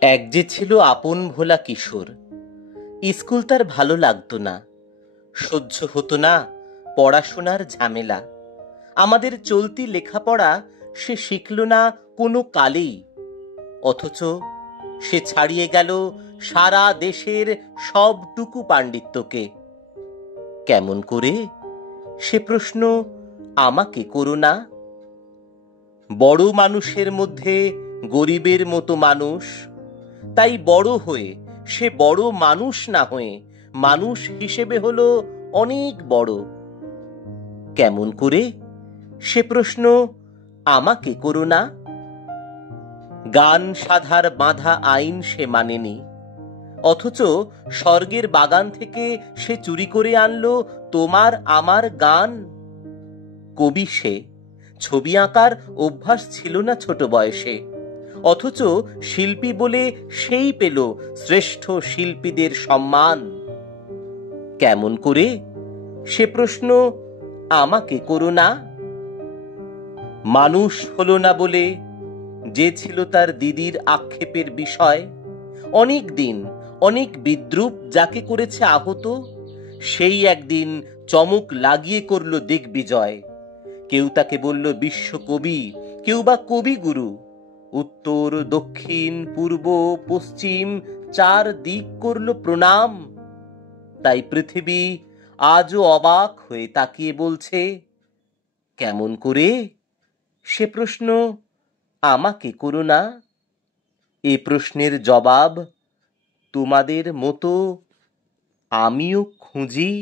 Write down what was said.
এক যে ছিল আপন ভোলা কিশোর। স্কুল তার ভালো লাগতো না, সহ্য হতো না পড়াশোনার ঝামেলা। আমাদের চলতি লেখাপড়া সে শিখল না কোনো কালেই, অথচ সে ছাড়িয়ে গেল সারা দেশের সবটুকু পাণ্ডিত্যকে। কেমন করে, সে প্রশ্ন আমাকে করো না। বড় মানুষের মধ্যে গরিবের মতো মানুষ, তাই বড় হয়ে সে বড় মানুষ না হয়ে মানুষ হিসেবে হলো অনেক বড়। কেমন করে, সে প্রশ্ন আমাকে করো না। গান সাধার বাঁধা আইন সে মানেনি, অথচ স্বর্গের বাগান থেকে সে চুরি করে আনলো তোমার আমার গান। কবি সে, ছবি আঁকার অভ্যাস ছিল না ছোট বয়সে, অথচ শিল্পী বলে সেই পেল শ্রেষ্ঠ শিল্পীদের সম্মান। কেমন করে, সে প্রশ্ন আমাকে করো না। মানুষ হলো না বলে যে ছিল তার দিদির আক্ষেপের বিষয়, অনেক দিন অনেক বিদ্রূপ যাকে করেছে আহত, সেই একদিন চমক লাগিয়ে করল দিগ্বিজয়। কেউ তাকে বলল বিশ্বকবি, কেউ বা কবিগুরু। উত্তর দক্ষিণ পূর্ব পশ্চিম চার দিক করল প্রণাম। তাই পৃথিবী আজও অবাক হয়ে তাকিয়ে বলছে, কেমন করে, সে প্রশ্ন আমাকে করো না। এ প্রশ্নের জবাব তোমাদের মতো আমিও খুঁজি।